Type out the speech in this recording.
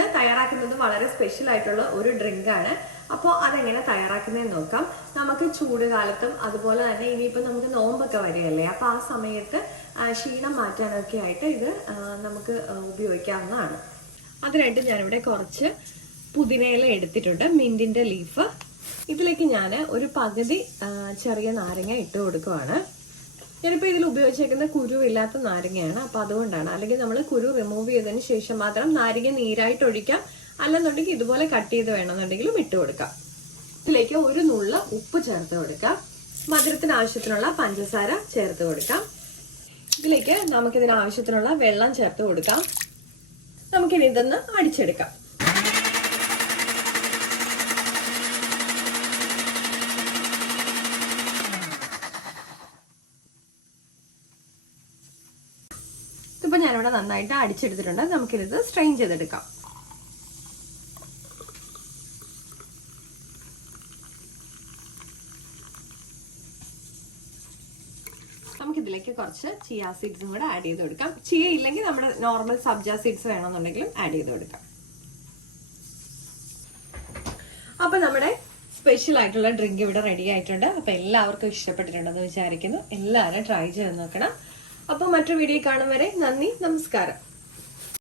ഇന്ന് തയ്യാറാക്കുന്നത് വളരെ സ്പെഷ്യൽ ആയിട്ടുള്ള ഒരു ഡ്രിങ്ക് ആണ്. അപ്പോൾ അതെങ്ങനെ തയ്യാറാക്കുന്നതെന്ന് നോക്കാം. നമുക്ക് ചൂട് കാലത്തും അതുപോലെ തന്നെ ഇനിയിപ്പോൾ നമുക്ക് നോമ്പൊക്കെ വരികയല്ലേ, അപ്പോൾ ആ സമയത്ത് ക്ഷീണം മാറ്റാനൊക്കെ ആയിട്ട് ഇത് നമുക്ക് ഉപയോഗിക്കാവുന്നതാണ്. അതിനായിട്ട് ഞാനിവിടെ കുറച്ച് പുതിനയില എടുത്തിട്ടുണ്ട്, മിന്റിന്റെ ലീഫ്. ഇതിലേക്ക് ഞാൻ ഒരു പകുതി ചെറിയ നാരങ്ങ ഇട്ട് കൊടുക്കുവാണ്. ഞാനിപ്പോൾ ഇതിൽ ഉപയോഗിച്ചേക്കുന്ന കുരുവില്ലാത്ത നാരങ്ങയാണ്, അപ്പോൾ അതുകൊണ്ടാണ്. അല്ലെങ്കിൽ നമ്മൾ കുരു റിമൂവ് ചെയ്തതിന് ശേഷം മാത്രം നാരങ്ങ നീരായിട്ട് ഒഴിക്കാം, അല്ലെന്നുണ്ടെങ്കിൽ ഇതുപോലെ കട്ട് ചെയ്ത് വേണമെന്നുണ്ടെങ്കിലും ഇട്ട് കൊടുക്കാം. ഇതിലേക്ക് ഒരു നുള്ള ഉപ്പ് ചേർത്ത് കൊടുക്കാം. മധുരത്തിന് ആവശ്യത്തിനുള്ള പഞ്ചസാര ചേർത്ത് കൊടുക്കാം. ഇതിലേക്ക് നമുക്കിതിന് ആവശ്യത്തിനുള്ള വെള്ളം ചേർത്ത് കൊടുക്കാം. നമുക്കിനി ഇതൊന്ന് അടിച്ചെടുക്കാം. ഇപ്പൊ ഞാനിവിടെ നന്നായിട്ട് അടിച്ചെടുത്തിട്ടുണ്ട്. നമുക്കിത് സ്ട്രെയിൻ ചെയ്തെടുക്കാം. നമുക്കിതിലേക്ക് കുറച്ച് ചിയ സീഡ്സും കൂടെ ആഡ് ചെയ്ത് കൊടുക്കാം. ചിയ ഇല്ലെങ്കിൽ നമ്മുടെ നോർമൽ സബ്ജ സീഡ്സ് വേണമെന്നുണ്ടെങ്കിലും ആഡ് ചെയ്ത് കൊടുക്കാം. അപ്പൊ നമ്മുടെ സ്പെഷ്യൽ ആയിട്ടുള്ള ഡ്രിങ്ക് ഇവിടെ റെഡി ആയിട്ടുണ്ട്. അപ്പൊ എല്ലാവർക്കും ഇഷ്ടപ്പെട്ടിട്ടുണ്ടെന്ന് വിചാരിക്കുന്നു. എല്ലാവരും ട്രൈ ചെയ്ത് നോക്കണം. അപ്പോൾ മറ്റൊരു വീഡിയോ കാണും വരെ നന്ദി, നമസ്കാരം.